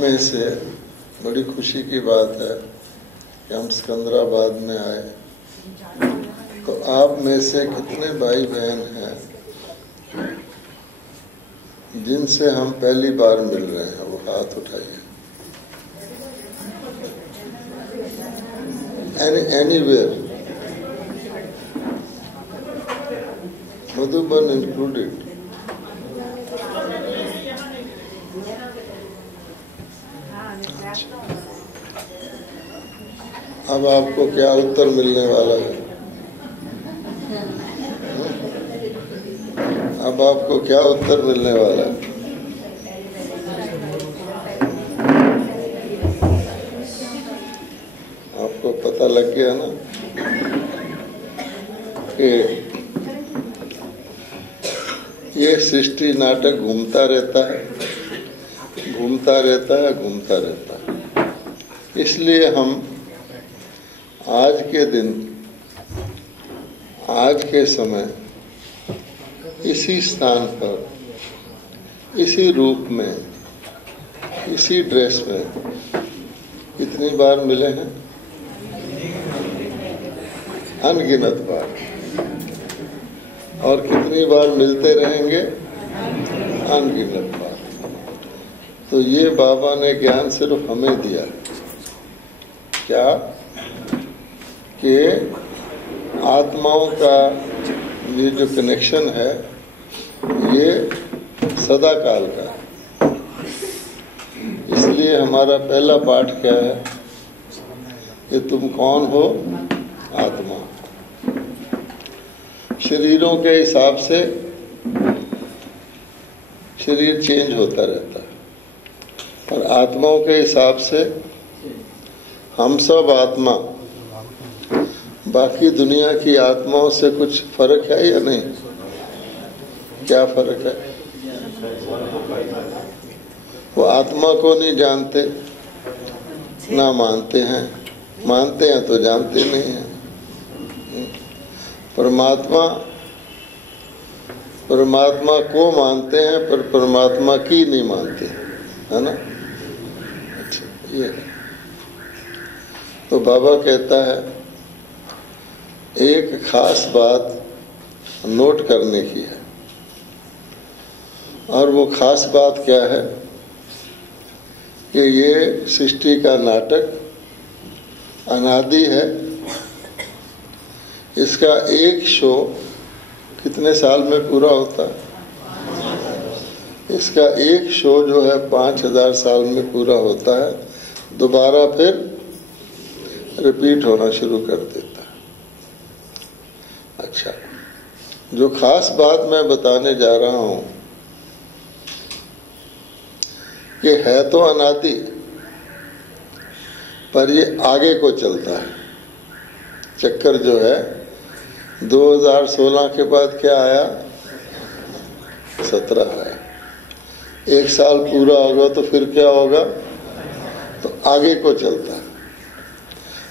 में से बड़ी खुशी की बात है कि हम सिकंदराबाद में आए। तो आप में से कितने भाई बहन हैं जिनसे हम पहली बार मिल रहे हैं? वो हाथ उठाइए। Anywhere, Madhuban included. अब आपको क्या उत्तर मिलने वाला है? अब आपको क्या उत्तर मिलने वाला है? आपको पता लग गया ना कि ये सृष्टि नाटक घूमता रहता है, घूमता रहता है, घूमता रहता है। इसलिए हम आज के दिन, आज के समय, इसी स्थान पर, इसी रूप में, इसी ड्रेस में कितनी बार मिले हैं? अनगिनत बार। और कितनी बार मिलते रहेंगे? अनगिनत बार। तो ये बाबा ने ज्ञान सिर्फ हमें दिया। क्या? कि आत्माओं का ये जो कनेक्शन है ये सदा काल का। इसलिए हमारा पहला पाठ क्या है कि तुम कौन हो? आत्मा। शरीरों के हिसाब से शरीर चेंज होता रहता है और आत्माओं के हिसाब से हम सब आत्मा बाकी दुनिया की आत्माओं से कुछ फर्क है या नहीं? क्या फर्क है? वो आत्मा को नहीं जानते, ना मानते हैं, मानते हैं तो जानते नहीं हैं। परमात्मा को मानते हैं पर परमात्मा की नहीं मानते, है ना? अच्छा, ये तो बाबा कहता है एक खास बात नोट करने की है। और वो खास बात क्या है कि ये सृष्टि का नाटक अनादि है। इसका एक शो कितने साल में पूरा होता है? इसका एक शो जो है 5000 साल में पूरा होता है, दोबारा फिर रिपीट होना शुरू कर देता है। अच्छा, जो खास बात मैं बताने जा रहा हूं कि है तो अनादि पर ये आगे को चलता है। चक्कर जो है 2016 के बाद क्या आया? 17 आया। एक साल पूरा होगा तो फिर क्या होगा? तो आगे को चलता है।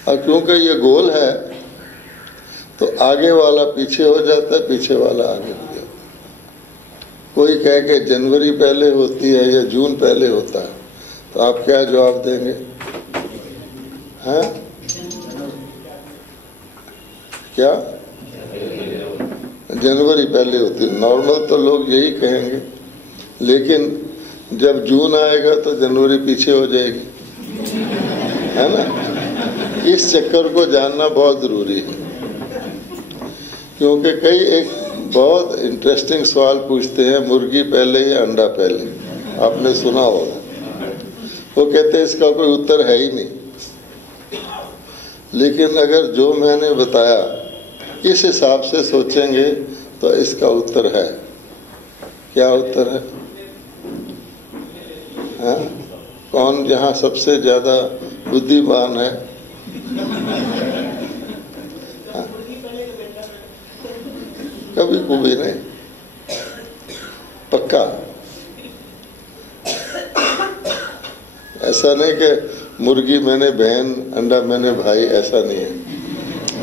और क्योंकि ये गोल है तो आगे वाला पीछे हो जाता है, पीछे वाला आगे हो जाता है। कोई कहे कि जनवरी पहले होती है या जून पहले होता है, तो आप क्या जवाब देंगे? हैं? क्या? जनवरी पहले होती है। नॉर्मल तो लोग यही कहेंगे, लेकिन जब जून आएगा तो जनवरी पीछे हो जाएगी, है ना? इस चक्कर को जानना बहुत जरूरी है, क्योंकि कई एक बहुत इंटरेस्टिंग सवाल पूछते हैं, मुर्गी पहले या अंडा पहले? आपने सुना होगा। वो कहते हैं इसका कोई उत्तर है ही नहीं। लेकिन अगर जो मैंने बताया इस हिसाब से सोचेंगे तो इसका उत्तर है। क्या उत्तर है? हाँ? कौन यहाँ सबसे ज्यादा बुद्धिमान है? हाँ? कभी कभी नहीं, पक्का। ऐसा नहीं कि मुर्गी मैंने बहन, अंडा मैंने भाई, ऐसा नहीं है।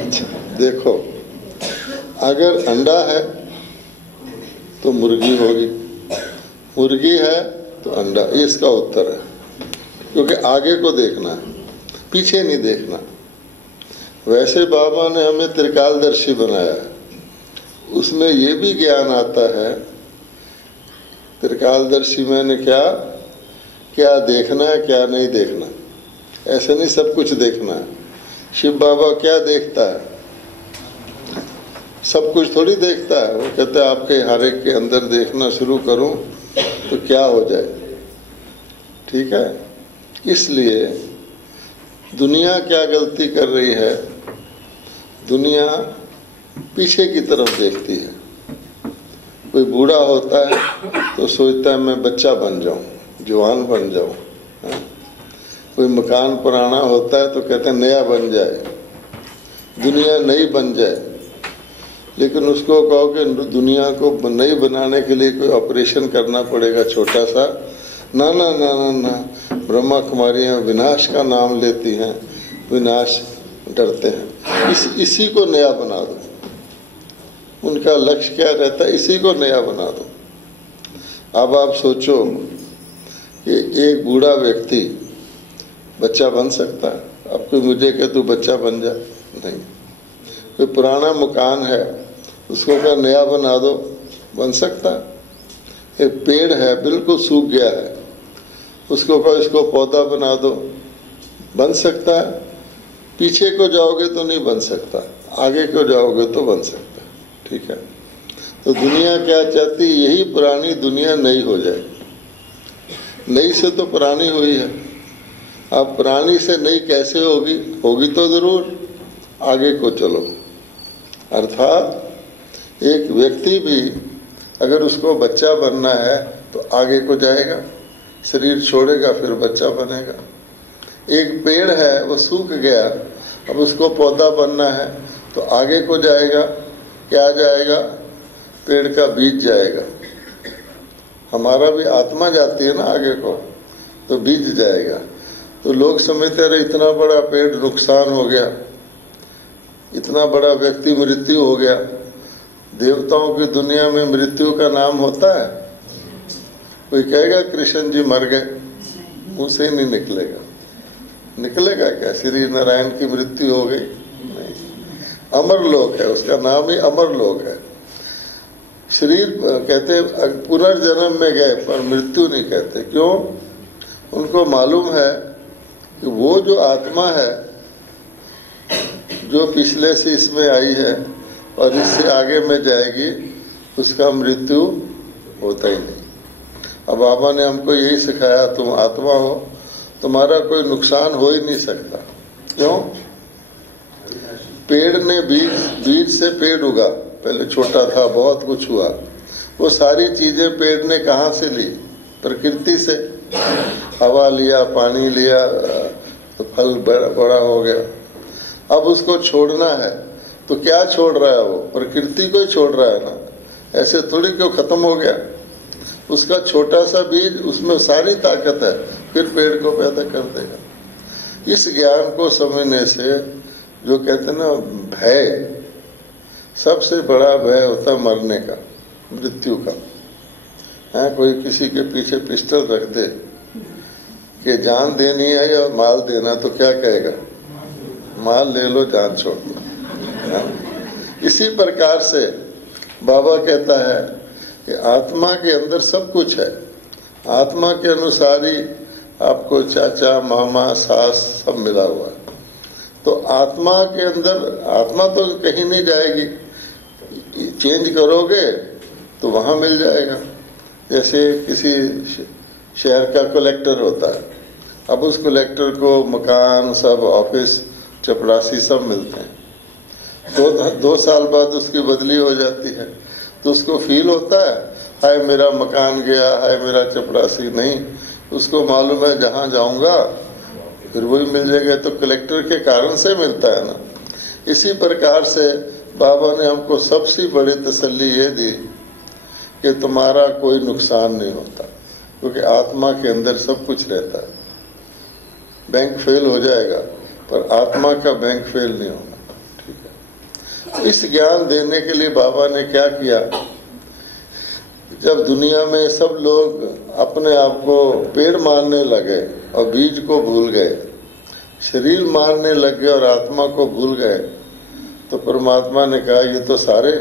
अच्छा, देखो, अगर अंडा है तो मुर्गी होगी, मुर्गी है तो अंडा, ये इसका उत्तर है। क्योंकि आगे को देखना है, पीछे नहीं देखना। वैसे बाबा ने हमें त्रिकालदर्शी बनाया है, उसमें ये भी ज्ञान आता है। त्रिकालदर्शी मैंने क्या देखना है, क्या नहीं देखना। ऐसे नहीं सब कुछ देखना है। शिव बाबा क्या देखता है? सब कुछ थोड़ी देखता है। वो कहते हैं आपके हर एक के अंदर देखना शुरू करूं तो क्या हो जाए। ठीक है, इसलिए दुनिया क्या गलती कर रही है, दुनिया पीछे की तरफ देखती है। कोई बूढ़ा होता है तो सोचता है मैं बच्चा बन जाऊं, जवान बन जाऊं। कोई मकान पुराना होता है तो कहते हैं नया बन जाए, दुनिया नई बन जाए। लेकिन उसको कहो कि दुनिया को नई बनाने के लिए कोई ऑपरेशन करना पड़ेगा छोटा सा, ना ना ना ना ना। ब्रह्मा कुमारियां विनाश का नाम लेती हैं, विनाश डरते हैं। इसी को नया बना दो। उनका लक्ष्य क्या रहता है? इसी को नया बना दो। अब आप सोचो कि एक बूढ़ा व्यक्ति बच्चा बन सकता है? अब कोई मुझे कहे तू बच्चा बन जा, नहीं। कोई पुराना मकान है उसको क्या नया बना दो, बन सकता है? एक पेड़ है बिल्कुल सूख गया है, उसको कहो इसको पौधा बना दो, बन सकता है? पीछे को जाओगे तो नहीं बन सकता, आगे को जाओगे तो बन सकता है। ठीक है, तो दुनिया क्या चाहती? यही पुरानी दुनिया नई हो जाए। नई से तो पुरानी हुई है, अब पुरानी से नई कैसे होगी? होगी तो जरूर आगे को चलो। अर्थात एक व्यक्ति भी अगर उसको बच्चा बनना है तो आगे को जाएगा, शरीर छोड़ेगा फिर बच्चा बनेगा। एक पेड़ है वो सूख गया, अब उसको पौधा बनना है तो आगे को जाएगा। क्या जाएगा? पेड़ का बीज जाएगा। हमारा भी आत्मा जाती है ना आगे को, तो बीज जाएगा। तो लोग समझते रहे इतना बड़ा पेड़ नुकसान हो गया, इतना बड़ा व्यक्ति मृत्यु हो गया। देवताओं की दुनिया में मृत्यु का नाम होता है? कोई कहेगा कृष्ण जी मर गए, मुंह से ही नहीं निकलेगा। निकलेगा क्या? श्री नारायण की मृत्यु हो गई? नहीं। अमरलोक है, उसका नाम ही अमरलोक है। शरीर कहते पुनर्जन्म में गए पर मृत्यु नहीं कहते। क्यों? उनको मालूम है कि वो जो आत्मा है जो पिछले से इसमें आई है और इससे आगे में जाएगी, उसका मृत्यु होता ही नहीं। अब बाबा ने हमको यही सिखाया, तुम आत्मा हो, तुम्हारा कोई नुकसान हो ही नहीं सकता। क्यों? पेड़ ने बीज से पेड़ उगा, पहले छोटा था, बहुत कुछ हुआ। वो सारी चीजें पेड़ ने कहाँ से ली? प्रकृति से। हवा लिया, पानी लिया, तो फल बड़ा हो गया। अब उसको छोड़ना है तो क्या छोड़ रहा है? वो प्रकृति को ही छोड़ रहा है ना। ऐसे थोड़ी क्यों खत्म हो गया। उसका छोटा सा बीज, उसमें सारी ताकत है, फिर पेड़ को पैदा कर देगा। इस ज्ञान को समझने से जो कहते हैं ना भय, सबसे बड़ा भय होता है मरने का, मृत्यु का। है कोई किसी के पीछे पिस्टल रख दे कि जान देनी है या माल देना, तो क्या कहेगा? माल ले लो, जान छोड़ दो। इसी प्रकार से बाबा कहता है कि आत्मा के अंदर सब कुछ है। आत्मा के अनुसार ही आपको चाचा, मामा, सास सब मिला हुआ है। तो आत्मा के अंदर, आत्मा तो कहीं नहीं जाएगी, चेंज करोगे तो वहां मिल जाएगा। जैसे किसी शहर का कलेक्टर होता है, अब उस कलेक्टर को मकान, सब ऑफिस, चपरासी सब मिलते हैं। तो 2 साल बाद उसकी बदली हो जाती है, तो उसको फील होता है हाय मेरा मकान गया, हाय मेरा चपरासी। नहीं, उसको मालूम है जहां जाऊंगा फिर वही मिल जाएगा। तो कलेक्टर के कारण से मिलता है ना। इसी प्रकार से बाबा ने हमको सबसे बड़ी तसल्ली ये दी कि तुम्हारा कोई नुकसान नहीं होता, क्योंकि आत्मा के अंदर सब कुछ रहता है। बैंक फेल हो जाएगा पर आत्मा का बैंक फेल नहीं होगा। ठीक है, इस ज्ञान देने के लिए बाबा ने क्या किया? जब दुनिया में सब लोग अपने आप को पेड़ मानने लगे और बीज को भूल गए, शरीर मानने लग गए और आत्मा को भूल गए, तो परमात्मा ने कहा ये तो सारे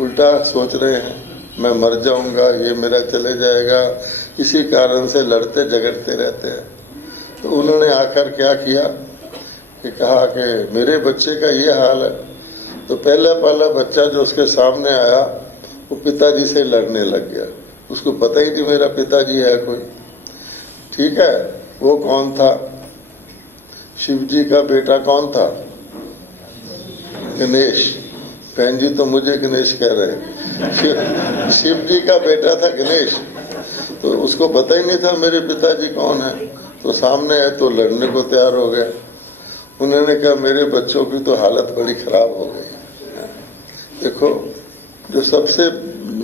उल्टा सोच रहे हैं, मैं मर जाऊंगा, ये मेरा चले जाएगा, इसी कारण से लड़ते झगड़ते रहते हैं। तो उन्होंने आकर क्या किया कि कहा कि मेरे बच्चे का ये हाल है। तो पहला बच्चा जो उसके सामने आया वो पिताजी से लड़ने लग गया। उसको पता ही नहीं मेरा पिताजी है कोई। ठीक है, वो कौन था? शिव जी का बेटा कौन था? गणेश। बहन जी तो मुझे गणेश कह रहे हैं। शिव जी का बेटा था गणेश। तो उसको पता ही नहीं था मेरे पिताजी कौन है। तो सामने है तो लड़ने को तैयार हो गया। उन्होंने कहा मेरे बच्चों की तो हालत बड़ी खराब हो गई। देखो, जो सबसे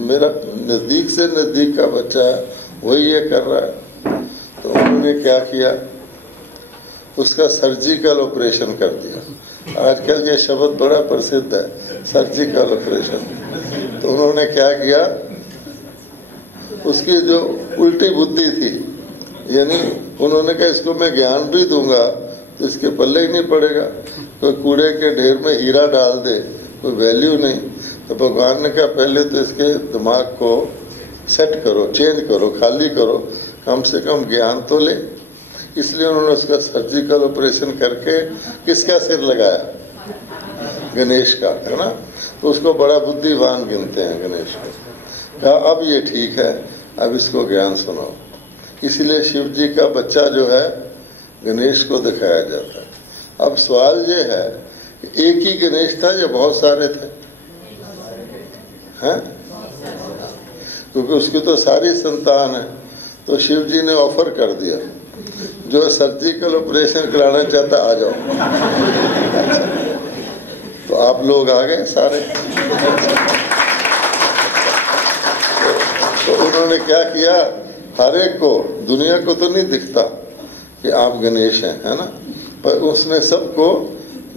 मेरा नजदीक से नजदीक का बच्चा है वही ये कर रहा है। तो उन्होंने क्या किया, उसका सर्जिकल ऑपरेशन कर दिया। आजकल ये शब्द बड़ा प्रसिद्ध है, सर्जिकल ऑपरेशन। तो उन्होंने क्या किया, उसकी जो उल्टी बुद्धि थी, यानी उन्होंने कहा इसको मैं ज्ञान भी दूंगा तो इसके पल्ले ही नहीं पड़ेगा। कोई कूड़े के ढेर में हीरा डाल दे, कोई वैल्यू नहीं। तो भगवान ने कहा पहले तो इसके दिमाग को सेट करो, चेंज करो, खाली करो, कम से कम ज्ञान तो ले। इसलिए उन्होंने उसका सर्जिकल ऑपरेशन करके किसका सिर लगाया? गणेश का, है ना। तो उसको बड़ा बुद्धिमान गिनते हैं गणेश को। कहा अब ये ठीक है, अब इसको ज्ञान सुनाओ। इसलिए शिव जी का बच्चा जो है गणेश को दिखाया जाता है। अब सवाल ये है कि एक ही गणेश था या बहुत सारे थे? हैं? क्योंकि उसकी तो सारी संतान है। तो शिव जी ने ऑफर कर दिया, जो सर्जिकल ऑपरेशन कराना चाहता आ जाओ। तो आप लोग आ गए सारे। तो उन्होंने क्या किया, हर एक को, दुनिया को तो नहीं दिखता कि आप गणेश हैं, है ना, पर उसने सबको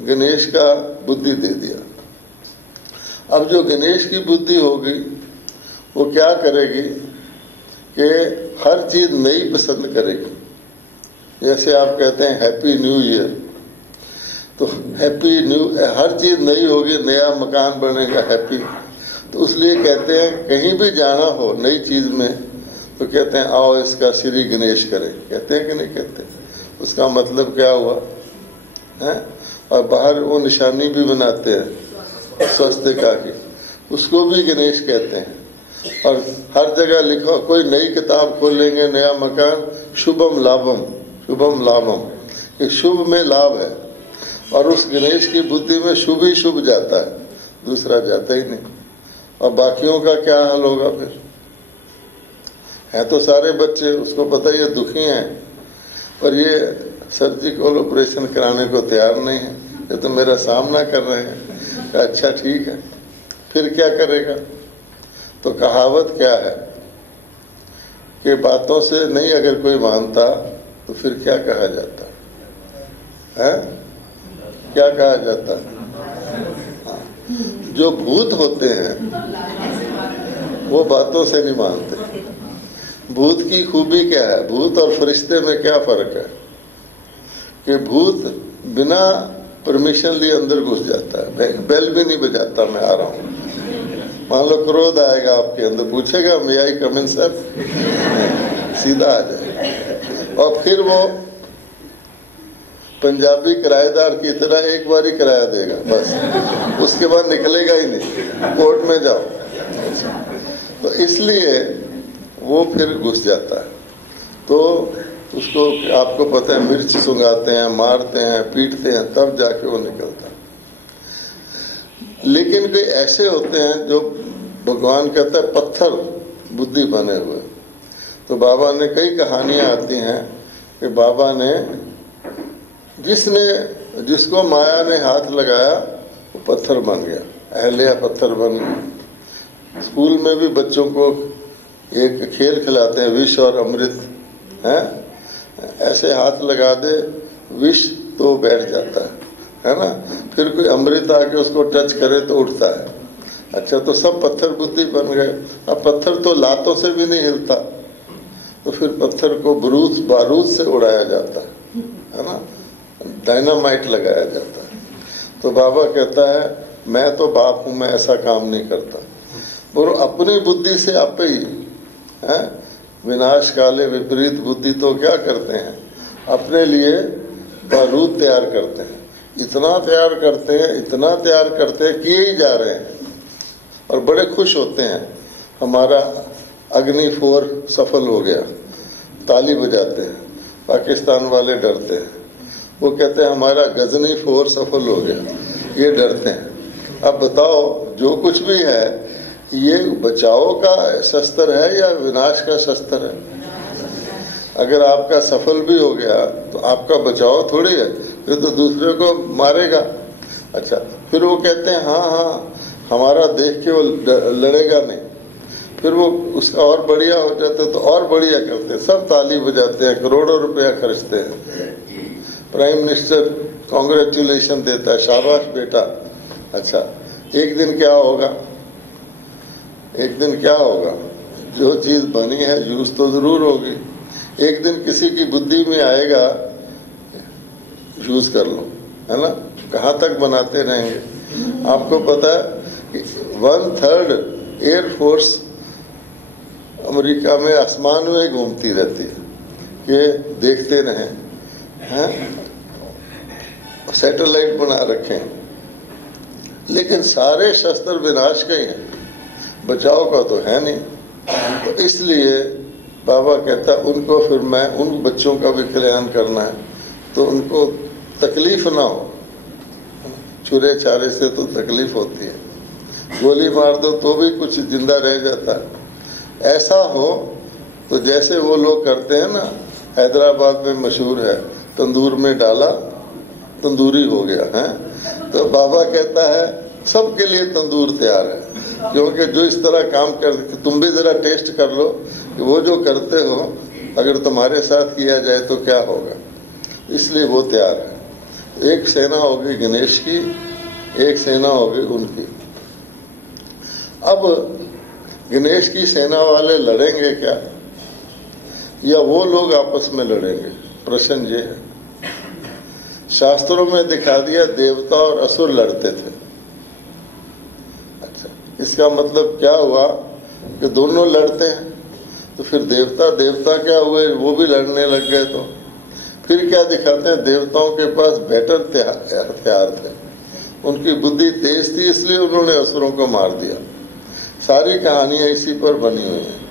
गणेश का बुद्धि दे दिया। अब जो गणेश की बुद्धि होगी वो क्या करेगी कि हर चीज नई पसंद करेगी। जैसे आप कहते हैं हैप्पी न्यू ईयर, तो हैप्पी न्यू, हर चीज नई होगी, नया मकान बनेगा, हैप्पी। तो इसलिए कहते हैं कहीं भी जाना हो नई चीज में तो कहते हैं आओ इसका श्री गणेश करें। कहते हैं कि नहीं कहते? उसका मतलब क्या हुआ है? और बाहर वो निशानी भी बनाते हैं स्वस्तिका की, उसको भी गणेश कहते हैं। और हर जगह लिखो, कोई नई किताब खोलेंगे, नया मकान, शुभम लाभम, शुभम लाभम, एक शुभ में लाभ है। और उस गणेश की बुद्धि में शुभ ही शुभ जाता है, दूसरा जाता ही नहीं। और बाकियों का क्या हाल होगा फिर? है तो सारे बच्चे, उसको पता ये दुखी हैं, पर ये सर्जिकल ऑपरेशन कराने को तैयार नहीं है। ये तो मेरा सामना कर रहे हैं। अच्छा ठीक है, फिर क्या करेगा? तो कहावत क्या है कि बातों से नहीं अगर कोई मानता तो फिर क्या कहा जाता है? क्या कहा जाता है? जो भूत होते हैं वो बातों से नहीं मानते। भूत की खूबी क्या है? भूत और फरिश्ते में क्या फर्क है कि भूत बिना परमिशन लिए अंदर घुस जाता है, बेल भी नहीं बजाता, मैं आ रहा हूँ। मान लो क्रोध आएगा आपके अंदर, पूछेगा मे आई कम इन सर, सीधा आ जाएगा। और फिर वो पंजाबी किराएदार की तरह एक बार ही किराया देगा बस, उसके बाद निकलेगा ही नहीं, कोर्ट में जाओ। तो इसलिए वो फिर घुस जाता है। तो उसको आपको पता है मिर्च सुंघाते हैं, मारते हैं, पीटते हैं, तब जाके वो निकलता है। लेकिन कोई ऐसे होते हैं जो भगवान कहता है पत्थर बुद्धि बने हुए। तो बाबा ने कई कहानियां आती हैं कि बाबा ने जिसको माया ने हाथ लगाया वो पत्थर बन गया, अहल्या पत्थर बन गया। स्कूल में भी बच्चों को एक खेल खिलाते हैं, विष और अमृत, है ऐसे हाथ लगा दे, विष तो बैठ जाता है ना, फिर कोई अमृत आके उसको टच करे तो उठता है। अच्छा, तो सब पत्थर बुद्धि बन गए। अब पत्थर तो लातों से भी नहीं हिलता, तो फिर पत्थर को बारूद से उड़ाया जाता है ना, डायनामाइट लगाया जाता है। तो बाबा कहता है मैं तो बाप हूं, मैं ऐसा काम नहीं करता। बोलो अपनी बुद्धि से आप ही है, विनाश काले विपरीत बुद्धि तो क्या करते हैं, अपने लिए बारूद तैयार करते हैं। इतना तैयार करते हैं, इतना तैयार करते हैं, किए ही जा रहे हैं और बड़े खुश होते हैं। हमारा अग्नि 4 सफल हो गया, ताली बजाते हैं। पाकिस्तान वाले डरते हैं, वो कहते हैं हमारा गजनी 4 सफल हो गया, ये डरते हैं। अब बताओ जो कुछ भी है ये बचाओ का शस्त्र है या विनाश का शस्त्र है? अगर आपका सफल भी हो गया तो आपका बचाव थोड़ी है, ये तो दूसरे को मारेगा। अच्छा, फिर वो कहते हैं हाँ हाँ हमारा देख के वो लड़ेगा नहीं। फिर वो उसका और बढ़िया हो जाता है तो और बढ़िया करते हैं, सब ताली बजाते हैं, करोड़ों रुपया खर्चते हैं। प्राइम मिनिस्टर कांग्रेचुलेशन देता है, शाबाश बेटा। अच्छा, एक दिन क्या होगा, एक दिन क्या होगा, जो चीज बनी है यूज तो जरूर होगी। एक दिन किसी की बुद्धि में आएगा यूज कर लो, है ना, कहाँ तक बनाते रहेंगे। आपको पता है कि 1/3 एयरफोर्स अमेरिका में आसमान में घूमती रहती है कि देखते रहें, हैं, सैटेलाइट बना रखे हैं, लेकिन सारे शस्त्र विनाश के ही हैं, बचाव का तो है नहीं। तो इसलिए बाबा कहता उनको, फिर मैं उन बच्चों का भी कल्याण करना है तो उनको तकलीफ ना हो। छुरे छारे से तो तकलीफ होती है, गोली मार दो तो भी कुछ जिंदा रह जाता है। ऐसा हो तो जैसे वो लोग करते हैं ना, हैदराबाद में मशहूर है, तंदूर में डाला तंदूरी हो गया है। तो बाबा कहता है सबके लिए तंदूर तैयार है, क्योंकि जो इस तरह काम कर, तुम भी जरा टेस्ट कर लो कि वो जो करते हो अगर तुम्हारे साथ किया जाए तो क्या होगा, इसलिए वो तैयार है। एक सेना होगी गणेश की, एक सेना होगी उनकी। अब गणेश की सेना वाले लड़ेंगे क्या या वो लोग आपस में लड़ेंगे, प्रश्न ये है। शास्त्रों में दिखा दिया देवता और असुर लड़ते थे। अच्छा, इसका मतलब क्या हुआ कि दोनों लड़ते हैं, तो फिर देवता देवता क्या हुए, वो भी लड़ने लग गए। तो फिर क्या दिखाते हैं, देवताओं के पास बेटर हथियार थे, उनकी बुद्धि तेज थी, इसलिए उन्होंने असुरों को मार दिया। सारी कहानियां इसी पर बनी हुई है।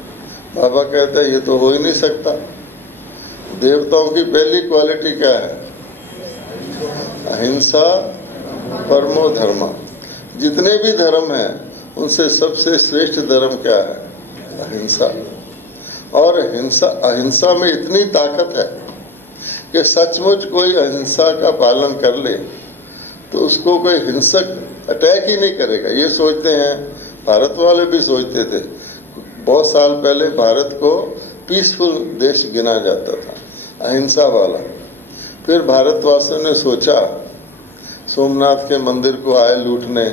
बाबा कहता है ये तो हो ही नहीं सकता। देवताओं की पहली क्वालिटी क्या है, अहिंसा परमो धर्म। जितने भी धर्म है उनसे सबसे श्रेष्ठ धर्म क्या है, अहिंसा। और अहिंसा में इतनी ताकत है कि सचमुच कोई अहिंसा का पालन कर ले तो उसको कोई हिंसक अटैक ही नहीं करेगा। ये सोचते हैं, भारत वाले भी सोचते थे, बहुत साल पहले भारत को पीसफुल देश गिना जाता था, अहिंसा वाला। फिर भारतवासियों ने सोचा, सोमनाथ के मंदिर को आए लूटने,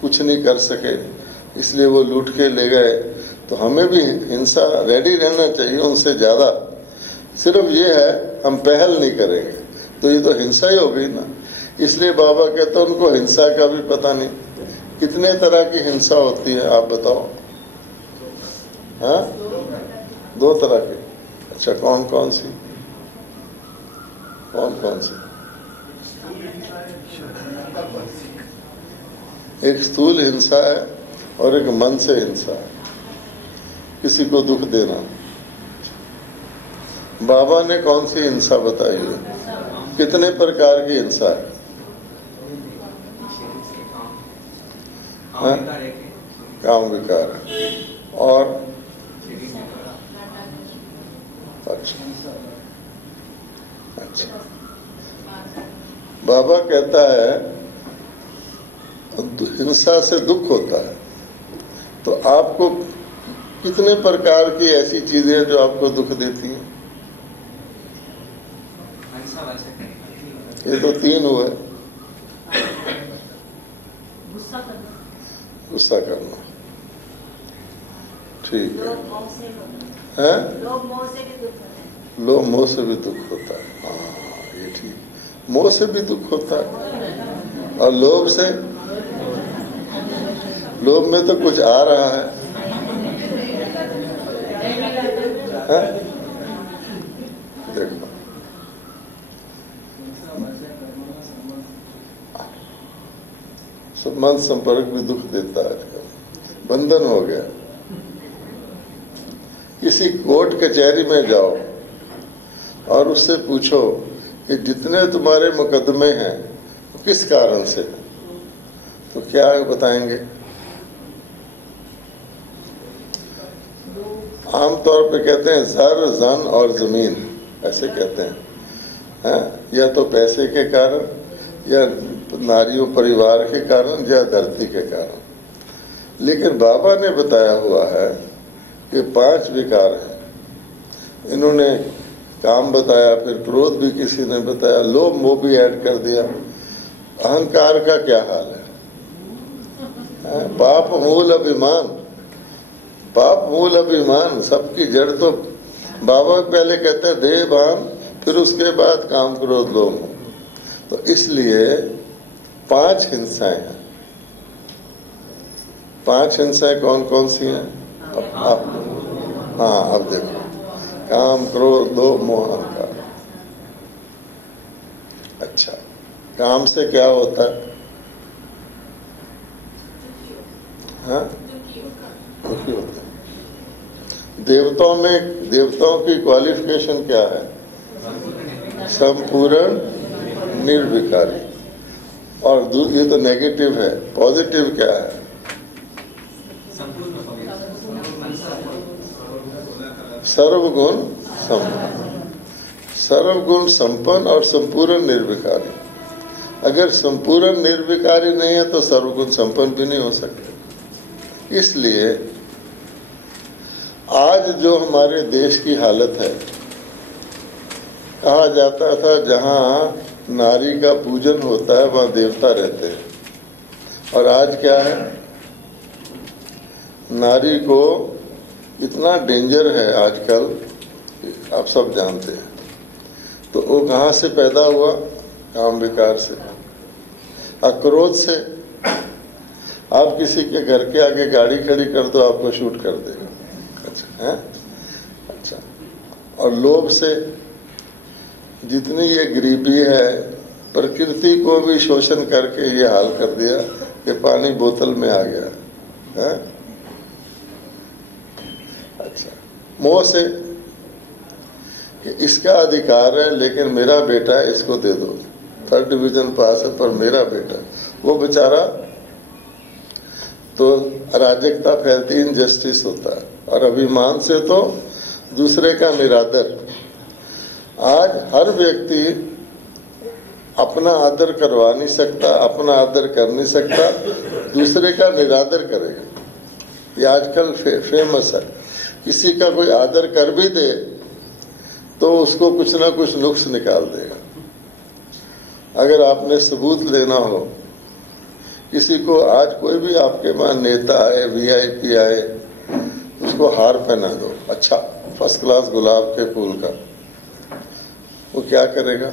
कुछ नहीं कर सके, इसलिए वो लूट के ले गए। तो हमें भी हिंसा रेडी रहना चाहिए उनसे ज्यादा। सिर्फ ये है हम पहल नहीं करेंगे तो ये तो हिंसा ही हो गई ना। इसलिए बाबा कहते हैं उनको हिंसा का भी पता नहीं। कितने तरह की हिंसा होती है आप बताओ? हाँ, 2 तरह की। अच्छा, कौन कौन सी? एक स्थूल हिंसा है और एक मन से हिंसा है, किसी को दुख देना। बाबा ने कौन सी हिंसा बताई है? कितने प्रकार की हिंसा है? हाँ? काम विकार है और अच्छा बाबा कहता है हिंसा से दुख होता है। तो आपको कितने प्रकार की ऐसी चीजें जो आपको दुख देती हैं? ये तो 3 हुए। गुस्सा करना, ठीक है। लोभ मोह से भी दुख होता है। लोभ मोह से भी दुख होता है, हाँ ये ठीक। मोह से भी दुख होता है, और लोभ से, लोभ में तो कुछ आ रहा है, देखो मन संपर्क भी दुख देता है, बंधन हो गया। किसी कोर्ट कचहरी में जाओ और उससे पूछो कि जितने तुम्हारे मुकदमे हैं तो किस कारण से, तो क्या बताएंगे? आमतौर पे कहते हैं जर, जन और जमीन, ऐसे कहते हैं, या तो पैसे के कारण, या नारियों परिवार के कारण, या धरती के कारण। लेकिन बाबा ने बताया हुआ है कि 5 विकार हैं। इन्होंने काम बताया, फिर क्रोध भी किसी ने बताया, लोभ मोह भी ऐड कर दिया। अहंकार का क्या हाल है? पाप मूल अभिमान, पाप मूल अभिमान, सबकी जड़ तो बाबा पहले कहते हैं देह भान, फिर उसके बाद काम क्रोध लोभ मोह। तो इसलिए 5 हिंसाएं हैं। 5 हिंसाएं कौन कौन सी हैं? अब हाँ, अब देखो, काम क्रोध लोभ मोह अहंकार। अच्छा, काम से क्या होता है? हाँ, दुखी होता है। देवताओं की क्वालिफिकेशन क्या है? संपूर्ण निर्विकारी। और ये तो नेगेटिव है, पॉजिटिव क्या है? सर्वगुण संपन्न, सर्वगुण संपन्न और संपूर्ण निर्विकारी। अगर संपूर्ण निर्विकारी नहीं है तो सर्वगुण संपन्न भी नहीं हो सकते। इसलिए आज जो हमारे देश की हालत है, कहा जाता था जहां नारी का पूजन होता है वहां देवता रहते हैं, और आज क्या है? नारी को इतना डेंजर है आजकल, आप सब जानते हैं। तो वो कहां से पैदा हुआ? काम विकार से, अक्रोध से। आप किसी के घर के आगे गाड़ी खड़ी कर दो, आपको शूट कर देगा। अच्छा है, अच्छा। और लोभ से, जितनी ये गरीबी है, प्रकृति को भी शोषण करके ये हाल कर दिया कि पानी बोतल में आ गया है। अच्छा, मोह से कि इसका अधिकार है लेकिन मेरा बेटा है, इसको दे दो, 3rd डिवीजन पास है पर मेरा बेटा, वो बेचारा, तो अराजकता फैलती, इनजस्टिस होता है। और अभिमान से तो दूसरे का निरादर। आज हर व्यक्ति अपना आदर करवा नहीं सकता, अपना आदर कर नहीं सकता, दूसरे का निरादर करेगा। ये आजकल फेमस है। किसी का कोई आदर कर भी दे तो उसको कुछ ना कुछ नुक्स निकाल देगा। अगर आपने सबूत लेना हो, किसी को आज कोई भी आपके वहां नेता आए, वीआईपी आए, उसको हार पहना दो, अच्छा 1st क्लास गुलाब के फूल का, वो क्या करेगा?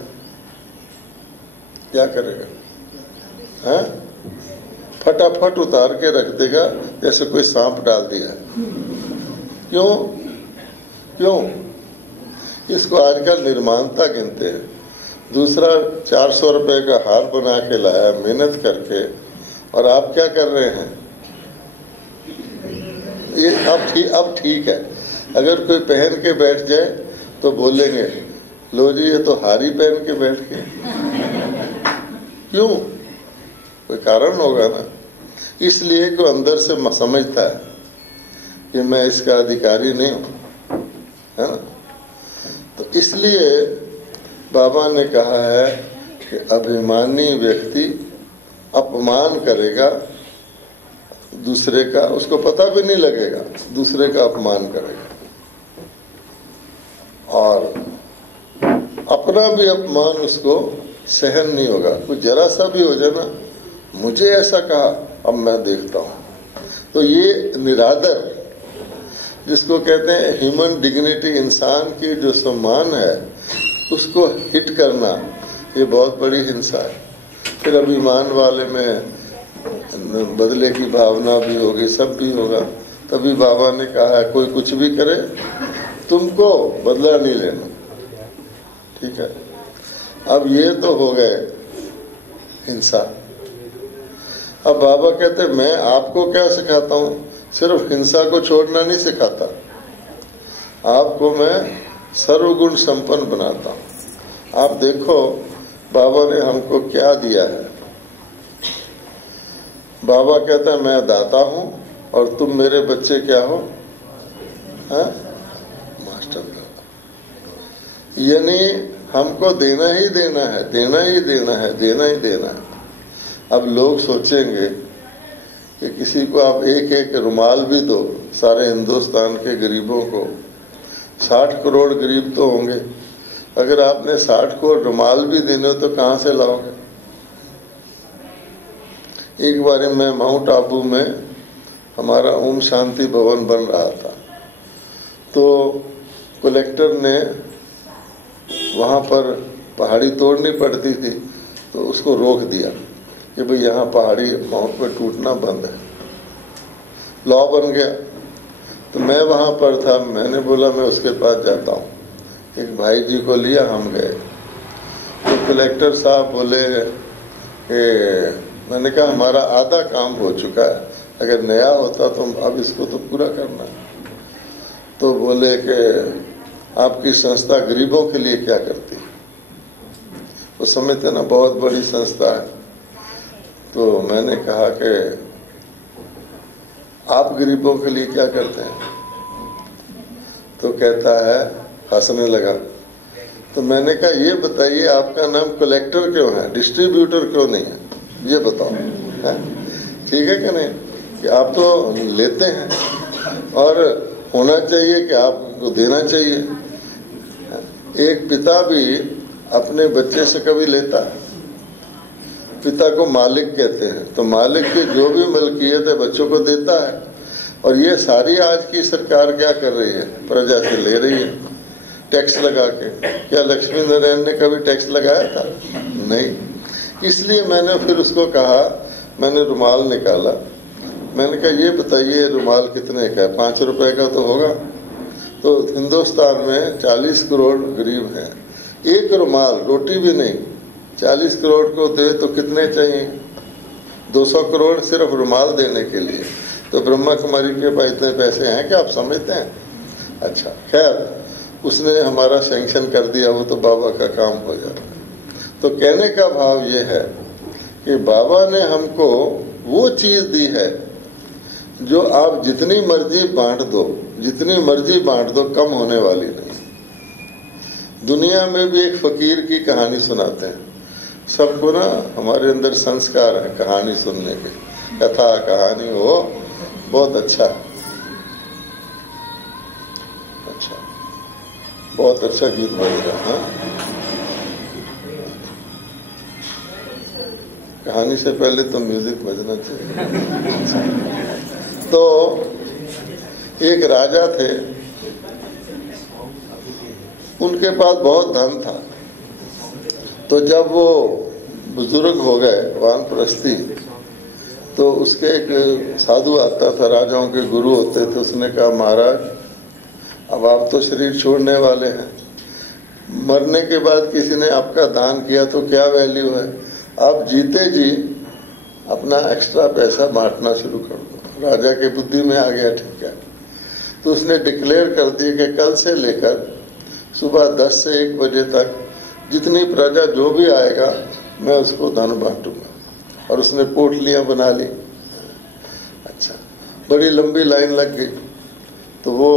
क्या करेगा? हैं? फटाफट उतार के रख देगा जैसे कोई सांप डाल दिया। क्यों? क्यों? इसको आजकल निर्माणता गिनते हैं। दूसरा 400 रुपए का हार बना के लाया मेहनत करके, और आप क्या कर रहे हैं? ये अब ठीक है। अगर कोई पहन के बैठ जाए तो बोलेंगे लो जी ये तो हारी पहन के बैठ के। क्यों? कोई कारण होगा ना। इसलिए को अंदर से समझता है कि मैं इसका अधिकारी नहीं हूं, है ना। तो इसलिए बाबा ने कहा है कि अभिमानी व्यक्ति अपमान करेगा दूसरे का, उसको पता भी नहीं लगेगा, दूसरे का अपमान करेगा। और अपना भी अपमान उसको सहन नहीं होगा। कुछ जरा सा भी हो जाए ना, मुझे ऐसा कहा, अब मैं देखता हूं, तो ये निरादर, जिसको कहते हैं ह्यूमन डिग्निटी, इंसान की जो सम्मान है उसको हिट करना, ये बहुत बड़ी हिंसा है। फिर अभिमान वाले में बदले की भावना भी होगी, सब भी होगा। तभी बाबा ने कहा है कोई कुछ भी करे तुमको बदला नहीं लेना, ठीक है। अब ये तो हो गए हिंसा। अब बाबा कहते मैं आपको क्या सिखाता हूँ, सिर्फ हिंसा को छोड़ना नहीं सिखाता, आपको मैं सर्वगुण संपन्न बनाता हूँ। आप देखो बाबा ने हमको क्या दिया है। बाबा कहता है मैं दाता हूँ और तुम मेरे बच्चे क्या हो, हाँ? मास्टर दाता। यानी हमको देना ही देना है, देना ही देना है, देना ही देना है। अब लोग सोचेंगे कि किसी को आप एक एक रुमाल भी दो, सारे हिंदुस्तान के गरीबों को, 60 करोड़ गरीब तो होंगे, अगर आपने 60 करोड़ रुमाल भी देने तो कहाँ से लाओगे। एक बार मैं माउंट आबू में, हमारा ओम शांति भवन बन रहा था, तो कलेक्टर ने वहाँ पर पहाड़ी तोड़नी पड़ती थी तो उसको रोक दिया कि भाई यहाँ पहाड़ी माउंट पे टूटना बंद है। लॉ बन गया। तो मैं वहाँ पर था, मैंने बोला मैं उसके पास जाता हूँ। एक भाई जी को लिया, हम गए। तो कलेक्टर साहब बोले कि, मैंने कहा हमारा आधा काम हो चुका है, अगर नया होता तो अब इसको तो पूरा करना है। तो बोले कि आपकी संस्था गरीबों के लिए क्या करती है। वो समझते ना बहुत बड़ी संस्था है। तो मैंने कहा कि आप गरीबों के लिए क्या करते हैं। तो कहता है, हंसने लगा। तो मैंने कहा ये बताइए आपका नाम कलेक्टर क्यों है, डिस्ट्रीब्यूटर क्यों नहीं है, ये बताओ, है ठीक है कि नहीं। कि आप तो लेते हैं और होना चाहिए कि आपको देना चाहिए। एक पिता भी अपने बच्चे से कभी लेता है, पिता को मालिक कहते हैं, तो मालिक की जो भी मलकियत है बच्चों को देता है। और ये सारी आज की सरकार क्या कर रही है, प्रजा से ले रही है टैक्स लगा के। क्या लक्ष्मी नारायण ने कभी टैक्स लगाया था? नहीं। इसलिए मैंने फिर उसको कहा, मैंने रुमाल निकाला, मैंने कहा ये बताइए रुमाल कितने का है, 5 रुपए का तो होगा। तो हिंदुस्तान में 40 करोड़ गरीब हैं, एक रुमाल रोटी भी नहीं 40 करोड़ को दे तो कितने चाहिए, 200 करोड़ सिर्फ रुमाल देने के लिए। तो ब्रह्मा कुमारी के पास इतने पैसे हैं क्या आप समझते हैं। अच्छा खैर, उसने हमारा सैंक्शन कर दिया, वो तो बाबा का काम हो जाता है। तो कहने का भाव ये है कि बाबा ने हमको वो चीज दी है जो आप जितनी मर्जी बांट दो, जितनी मर्जी बांट दो, कम होने वाली नहीं। दुनिया में भी एक फकीर की कहानी सुनाते हैं सबको ना, हमारे अंदर संस्कार है कहानी सुनने के, कथा कहानी हो बहुत अच्छा, अच्छा बहुत अच्छा गीत बन रहा है। कहानी से पहले तो म्यूजिक बजना चाहिए। तो एक राजा थे, उनके पास बहुत धन था। तो जब वो बुजुर्ग हो गए, वानप्रस्थी, तो उसके एक साधु आता था, राजाओं के गुरु होते थे। उसने कहा महाराज अब आप तो शरीर छोड़ने वाले हैं, मरने के बाद किसी ने आपका दान किया तो क्या वैल्यू है, आप जीते जी अपना एक्स्ट्रा पैसा बांटना शुरू कर दो। राजा के बुद्धि में आ गया, ठीक है। तो उसने डिक्लेयर कर दिया कि कल से लेकर सुबह 10 से 1 बजे तक जितनी प्रजा जो भी आएगा मैं उसको धन बांटूंगा। और उसने पोटलियां बना ली। अच्छा, बड़ी लंबी लाइन लग गई। तो वो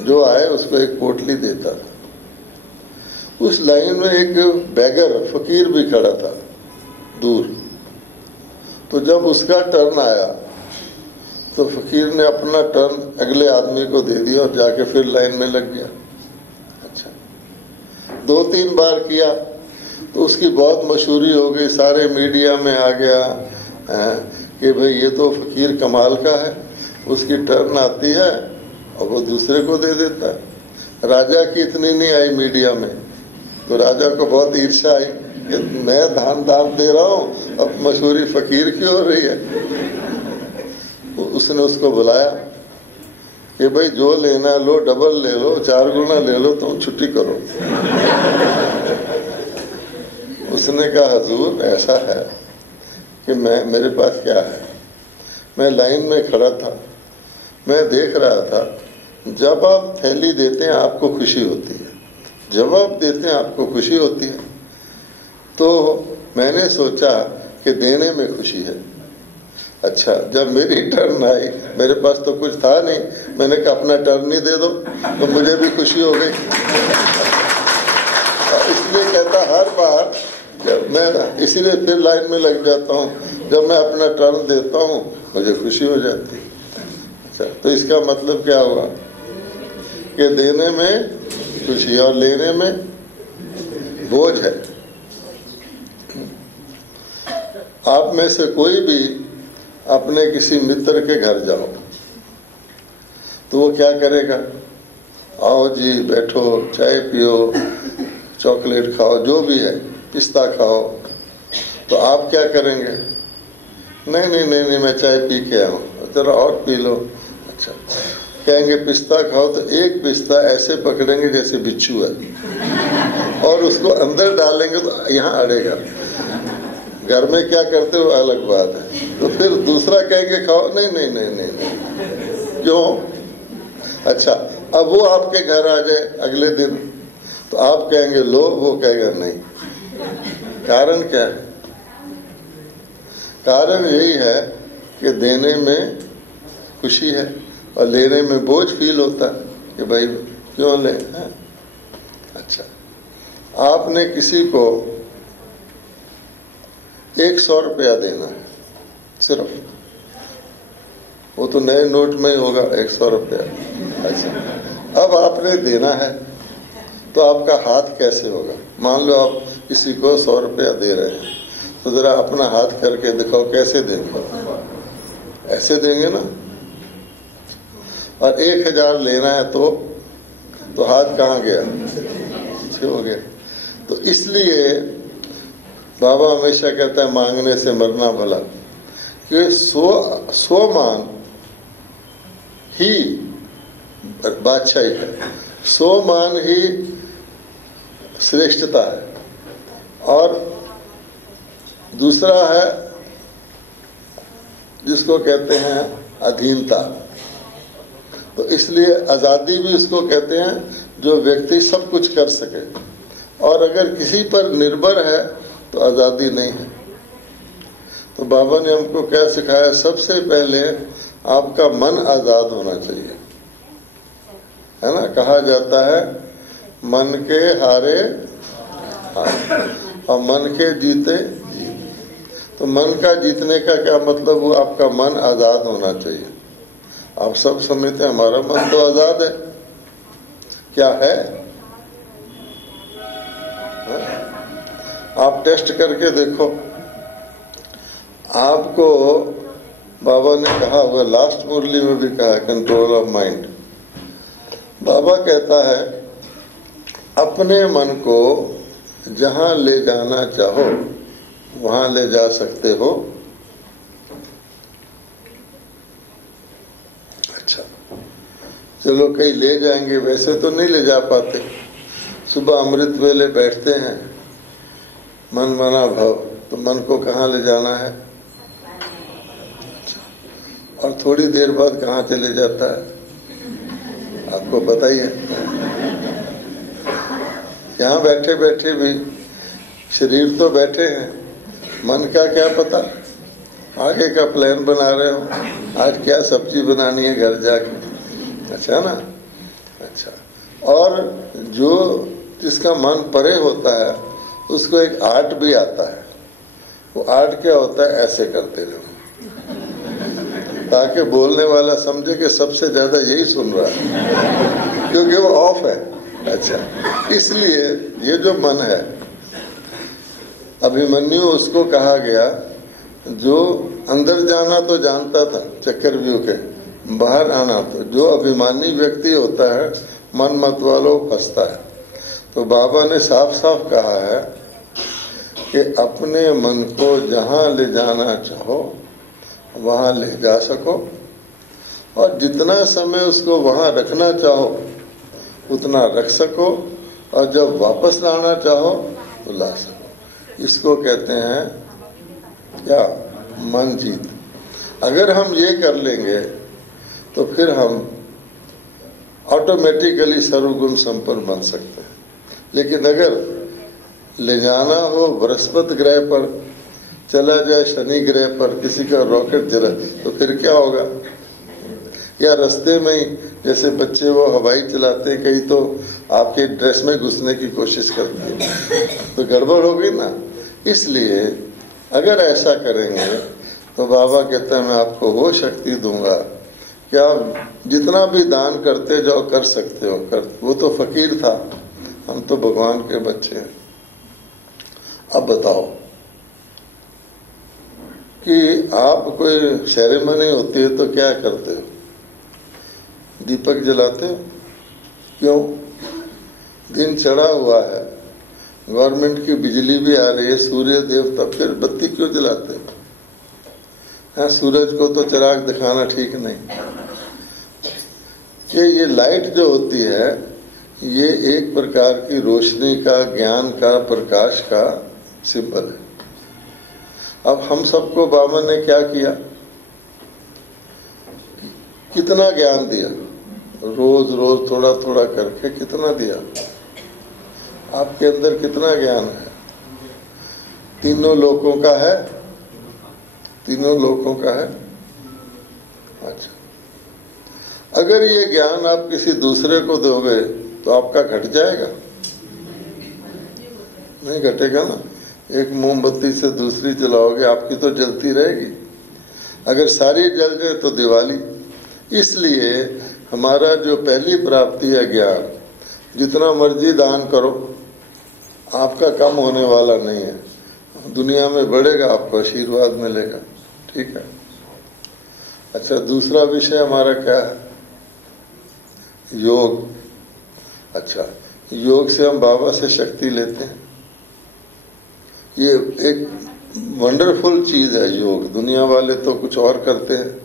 जो आए उसको एक पोटली देता था। उस लाइन में एक बैगर फकीर भी खड़ा था दूर। तो जब उसका टर्न आया तो फकीर ने अपना टर्न अगले आदमी को दे दिया और जाके फिर लाइन में लग गया। अच्छा, 2-3 बार किया तो उसकी बहुत मशहूरी हो गई, सारे मीडिया में आ गया कि भाई ये तो फकीर कमाल का है, उसकी टर्न आती है और वो दूसरे को दे देता है। राजा की इतनी नहीं आई मीडिया में, तो राजा को बहुत ईर्ष्या आई कि मैं दान दे रहा हूँ, अब मशहूरी फकीर की हो रही है। तो उसने उसको बुलाया कि भाई जो लेना लो, डबल ले लो, 4 गुना ले लो, तुम छुट्टी करो। उसने कहा हुजूर ऐसा है कि मेरे पास क्या है, मैं लाइन में खड़ा था, मैं देख रहा था जब आप थैली देते हैं आपको खुशी होती है, जवाब देते हैं आपको खुशी होती है, तो मैंने सोचा कि देने में खुशी है। अच्छा, जब मेरी टर्न आई, मेरे पास तो कुछ था नहीं, मैंने कहा अपना टर्न ही दे दो, तो मुझे भी खुशी हो गई। इसलिए कहता हर बार जब मैं, इसीलिए फिर लाइन में लग जाता हूँ, जब मैं अपना टर्न देता हूँ मुझे खुशी हो जाती है। अच्छा, तो इसका मतलब क्या हुआ कि देने में खुशी और लेने में बोझ है। आप में से कोई भी अपने किसी मित्र के घर जाओ तो वो क्या करेगा, आओ जी बैठो, चाय पियो, चॉकलेट खाओ, जो भी है, पिस्ता खाओ, तो आप क्या करेंगे, नहीं नहीं नहीं नहीं मैं चाय पी के आऊं, जरा और पी लो। अच्छा, कहेंगे पिस्ता खाओ, तो एक पिस्ता ऐसे पकड़ेंगे जैसे बिच्छू है और उसको अंदर डालेंगे तो यहाँ अड़ेगा। घर में क्या करते हो अलग बात है। तो फिर दूसरा कहेंगे खाओ, नहीं नहीं नहीं नहीं, नहीं। क्यों? अच्छा, अब वो आपके घर आ जाए अगले दिन तो आप कहेंगे लो, वो कहेगा नहीं। कारण क्या है? कारण यही है कि देने में खुशी है और लेने में बोझ फील होता है कि भाई क्यों ले। अच्छा, आपने किसी को 100 रुपया देना है सिर्फ, वो तो नए नोट में ही होगा 100 रुपया। अच्छा, अब आपने देना है तो आपका हाथ कैसे होगा? मान लो आप किसी को 100 रुपया दे रहे हैं, तो जरा अपना हाथ करके दिखाओ कैसे देंगे, ऐसे देंगे ना। और 1000 लेना है तो हाथ कहाँ गया, पीछे हो गया। तो इसलिए बाबा हमेशा कहता है मांगने से मरना भला, कि स्वमान ही बादशाही है, स्वमान ही श्रेष्ठता है। और दूसरा है जिसको कहते हैं अधीनता। तो इसलिए आजादी भी उसको कहते हैं जो व्यक्ति सब कुछ कर सके, और अगर किसी पर निर्भर है तो आजादी नहीं है। तो बाबा ने हमको क्या सिखाया, सबसे पहले आपका मन आजाद होना चाहिए, है ना। कहा जाता है मन के हारे हार और मन के जीते जीत। तो मन का जीतने का क्या मतलब हुआ, आपका मन आजाद होना चाहिए। आप सब समझते हैं हमारा मन तो आजाद है, क्या है? आप टेस्ट करके देखो। आपको बाबा ने कहा हुआ, लास्ट मुरली में भी कहा है, कंट्रोल ऑफ माइंड। बाबा कहता है अपने मन को जहां ले जाना चाहो वहां ले जा सकते हो। अच्छा, चलो कहीं ले जाएंगे, वैसे तो नहीं ले जा पाते। सुबह अमृत वेले बैठते हैं, मन मना भव, तो मन को कहाँ ले जाना है, और थोड़ी देर बाद कहाँ चले जाता है आपको पता ही है। यहाँ बैठे बैठे भी शरीर तो बैठे हैं, मन का क्या पता, आगे का प्लान बना रहे हो, आज क्या सब्जी बनानी है घर जाके। अच्छा ना। अच्छा, और जो जिसका मन परे होता है उसको एक आर्ट भी आता है। वो आर्ट क्या होता है, ऐसे करते रहो ताकि बोलने वाला समझे कि सबसे ज्यादा यही सुन रहा है, क्योंकि वो ऑफ है। अच्छा, इसलिए ये जो मन है, अभिमन्यु उसको कहा गया जो अंदर जाना तो जानता था चक्रव्यूह के, बाहर आना तो जो अभिमानी व्यक्ति होता है मन मत वालों फंसता है। तो बाबा ने साफ साफ कहा है कि अपने मन को जहाँ ले जाना चाहो वहाँ ले जा सको, और जितना समय उसको वहाँ रखना चाहो उतना रख सको, और जब वापस लाना चाहो तो ला सको। इसको कहते हैं क्या? मन जीत। अगर हम ये कर लेंगे तो फिर हम ऑटोमेटिकली सर्वगुण संपन्न बन सकते हैं। लेकिन अगर ले जाना हो बृहस्पति ग्रह पर, चला जाए शनि ग्रह पर, किसी का रॉकेट जला, तो फिर क्या होगा? या रास्ते में ही जैसे बच्चे वो हवाई चलाते हैं, कहीं तो आपके ड्रेस में घुसने की कोशिश करते हैं, तो गड़बड़ होगी ना। इसलिए अगर ऐसा करेंगे तो बाबा कहता है मैं आपको वो शक्ति दूंगा कि आप जितना भी दान करते जाओ, कर सकते हो कर। वो तो फकीर था, हम तो भगवान के बच्चे हैं। अब बताओ कि आप कोई सेरेमनी होती है तो क्या करते हो? दीपक जलाते हो? क्यों? दिन चढ़ा हुआ है, गवर्नमेंट की बिजली भी आ रही है, सूर्य देवता, फिर बत्ती क्यों जलाते हो? हाँ, सूरज को तो चिराग दिखाना ठीक नहीं। कि ये लाइट जो होती है ये एक प्रकार की रोशनी का, ज्ञान का, प्रकाश का सिंबल है। अब हम सबको बाबा ने क्या किया? कितना ज्ञान दिया, रोज रोज थोड़ा थोड़ा करके कितना दिया। आपके अंदर कितना ज्ञान है? तीनों लोकों का है, तीनों लोकों का है। अच्छा, अगर ये ज्ञान आप किसी दूसरे को दोगे तो आपका घट जाएगा? नहीं घटेगा ना। एक मोमबत्ती से दूसरी जलाओगे, आपकी तो जलती रहेगी। अगर सारी जल जाए तो दिवाली। इसलिए हमारा जो पहली प्राप्ति है ज्ञान, जितना मर्जी दान करो आपका कम होने वाला नहीं है, दुनिया में बढ़ेगा, आपको आशीर्वाद मिलेगा। ठीक है। अच्छा, दूसरा विषय हमारा क्या है? योग। अच्छा, योग से हम बाबा से शक्ति लेते हैं। ये एक वंडरफुल चीज है योग। दुनिया वाले तो कुछ और करते हैं।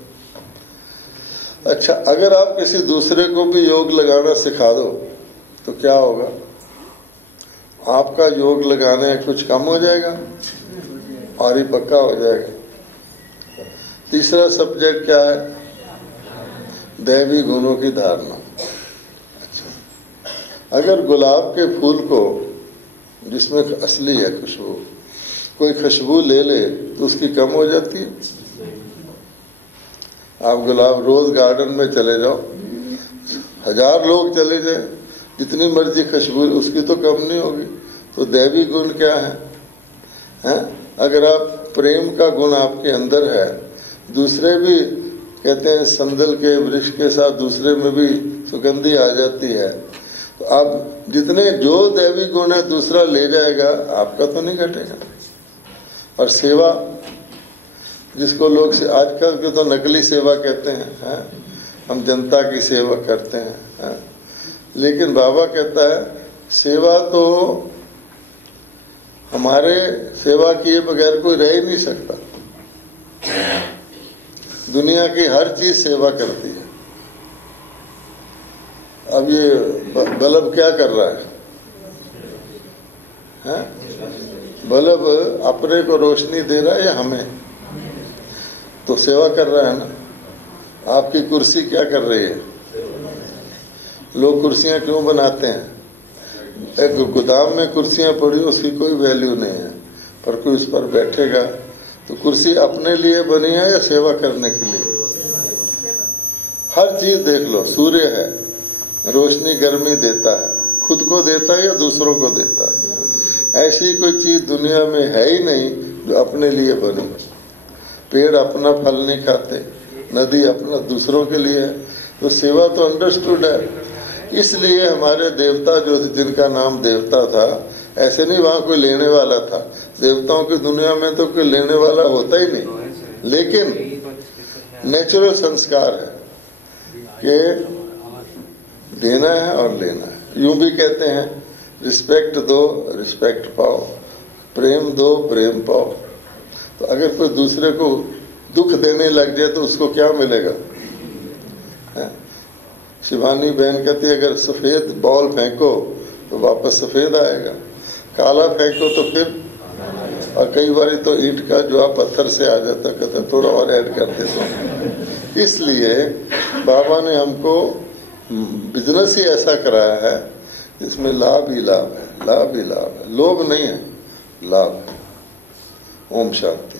अच्छा, अगर आप किसी दूसरे को भी योग लगाना सिखा दो तो क्या होगा? आपका योग लगाने कुछ कम हो जाएगा और ही पक्का हो जाएगा। तीसरा सब्जेक्ट क्या है? दैवी गुणों की धारणा। अच्छा, अगर गुलाब के फूल को, जिसमें असली है खुशबू, कोई खुशबू ले ले तो उसकी कम हो जाती है। आप गुलाब रोज गार्डन में चले जाओ, 1000 लोग चले जाए, जितनी मर्जी खुशबू, उसकी तो कम नहीं होगी। तो दैवी गुण क्या है? अगर आप प्रेम का गुण आपके अंदर है, दूसरे भी कहते हैं संदल के वृक्ष के साथ दूसरे में भी सुगंधी आ जाती है, तो आप जितने जो दैवी गुण है दूसरा ले जाएगा, आपका तो नहीं घटेगा। और सेवा, जिसको लोग से आजकल के तो नकली सेवा कहते हैं, हम जनता की सेवा करते हैं, लेकिन बाबा कहता है सेवा तो हमारे सेवा किए बगैर कोई रह ही नहीं सकता। दुनिया की हर चीज सेवा करती है। अब ये बल्ब क्या कर रहा है? बल्ब अपने को रोशनी दे रहा है या हमें? तो सेवा कर रहा है ना। आपकी कुर्सी क्या कर रही है? लोग कुर्सियां क्यों बनाते हैं? एक गोदाम में कुर्सियां पड़ी, उसकी कोई वैल्यू नहीं है, पर कोई उस पर बैठेगा। तो कुर्सी अपने लिए बनी है या सेवा करने के लिए? हर चीज देख लो, सूर्य है, रोशनी गर्मी देता है, खुद को देता है या दूसरों को देता है? ऐसी कोई चीज दुनिया में है ही नहीं जो अपने लिए बनी। पेड़ अपना फल नहीं खाते, नदी अपना दूसरों के लिए है। तो सेवा तो अंडरस्टूड है। इसलिए हमारे देवता जो जिनका नाम देवता था, ऐसे नहीं वहां कोई लेने वाला था। देवताओं की दुनिया में तो कोई लेने वाला होता ही नहीं, लेकिन नेचुरल संस्कार है कि देना है और लेना है। यूं भी कहते हैं रिस्पेक्ट दो रिस्पेक्ट पाओ, प्रेम दो प्रेम पाओ। तो अगर कोई दूसरे को दुख देने लग जाए तो उसको क्या मिलेगा? शिवानी बहन कहती है अगर सफेद बॉल फेंको तो वापस सफेद आएगा, काला फेंको तो फिर, और कई बार तो ईंट का जो पत्थर से आ जाता, कहता थोड़ा और ऐड कर देते। इसलिए बाबा ने हमको बिजनेस ही ऐसा कराया है इसमें लाभ ही लाभ है, लाभ ही लाभ है, लोभ नहीं है, लाभ है। ओम शांति।